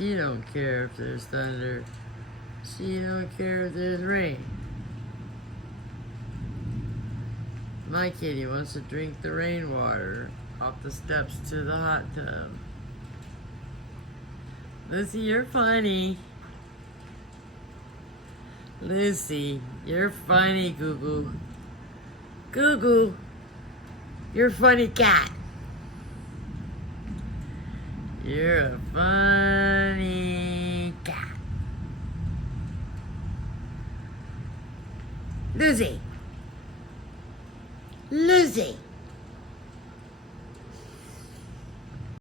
She don't care if there's thunder. She don't care if there's rain. My kitty wants to drink the rainwater off the steps to the hot tub. Lucy, you're funny. Lucy, you're funny, Goo Goo. Goo Goo, you're a funny cat. You're a funny cat. Lucy. Lucy.